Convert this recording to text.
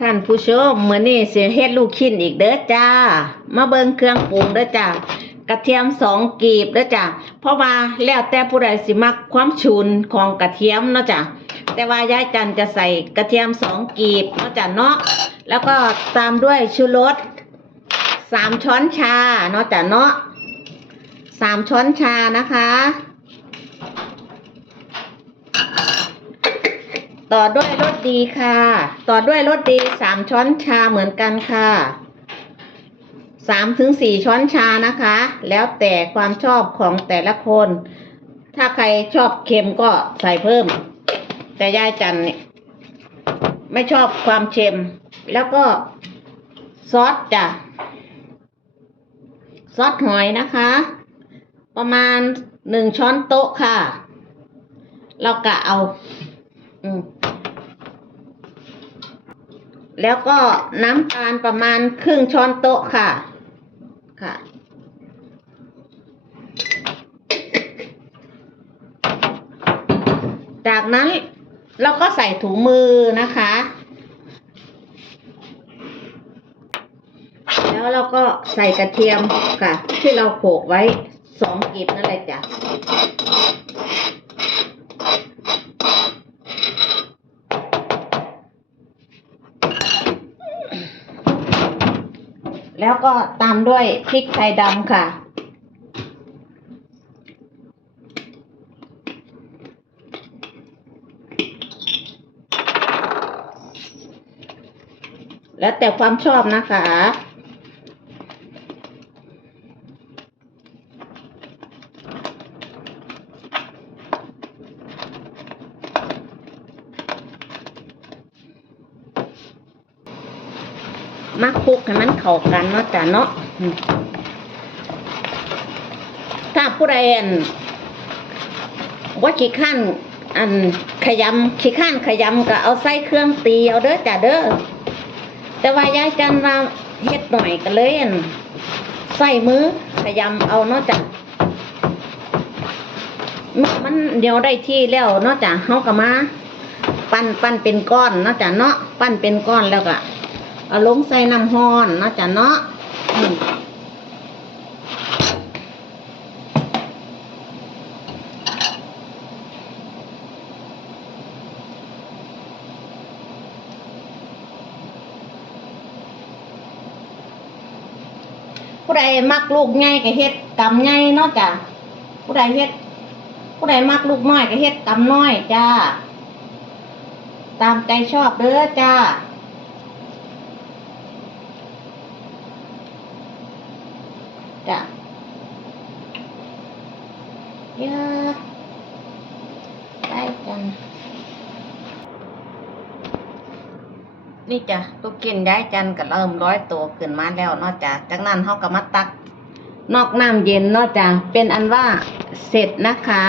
ท่านผู้ชมเมื้อนี้สิเฮ็ดลูกชิ้นอีกเด้อจ้า มาเบิ่งเครื่องปรุงเด้อจ้ากระเทียมสองกีบเด้อจ้าเพราะว่าแล้วแต่ผู้ใดสิมักความฉุนของกระเทียมเนาะจ้ะแต่ว่ายายจันจะใส่กระเทียมสองกีบเนาะจ้ะเนาะแล้วก็ตามด้วยชูรสสามช้อนชาเนาะจ้ะเนาะสามช้อนชานะคะ ต่อด้วยรสดีค่ะ ต่อด้วยรสดีสามช้อนชาเหมือนกันค่ะสามถึงสี่ช้อนชานะคะ แล้วแต่ความชอบของแต่ละคน ถ้าใครชอบเค็มก็ใส่เพิ่ม แต่ยายจันเนี่ยไม่ชอบความเค็ม แล้วก็ซอสจ้ะ ซอสหอยนะคะ ประมาณหนึ่งช้อนโต๊ะค่ะ เรากะเอา อืม แล้วก็น้ำตาลประมาณครึ่งช้อนโต๊ะค่ะ ค่ะ จากนั้นเราก็ใส่ถุงมือนะคะ แล้วเราก็ใส่กระเทียมค่ะ ที่เราโขลกไว้สองกีบนั่นแหละจ้ะ แล้วก็ตามด้วยพริกไทยดำค่ะ แล้วแต่ความชอบนะคะ มาคลุกให้มันเข้ากันเนาะจ้ะเนาะถ้าผู้ใดอันว่าขี้ข้านอันขยำขี้ข้านขยำก็เอาใส่เครื่องตีเอาเด้อจ้ะเด้อแต่ว่ายายจันว่าเฮ็ดหน่อยก็เลยอันใส่มือขยำเอาเนาะจ้ะมันเดี๋ยวได้ที่แล้วเนาะจ้ะเฮาก็มา ปั้นปั้นเป็นก้อนเนาะจ้ะเนาะปั้นเป็นก้อนแล้วก็ เอาลงใส่น้ำห้อนนาะจ้ะเนาะผู้ใดมักลูกใหญ่ก็เฮ็ดกำใหญ่เนาะจ้ะผู้ใดเฮ็ด ผู้ใดมักลูกน้อยก็เฮ็ดกำน้อยจ้า ตามใจชอบเด้อจ้า จ้ะยอะได้จัง นี่จ้ะตุกกินย้ายจันก็เริ่มร้อยตัวขึ้นมาแล้วเนาะจ้ะจากนั้นเขาก็มาตัก นอกน้ำเย็นเนาะจ้ะเป็นอันว่าเสร็จนะคะ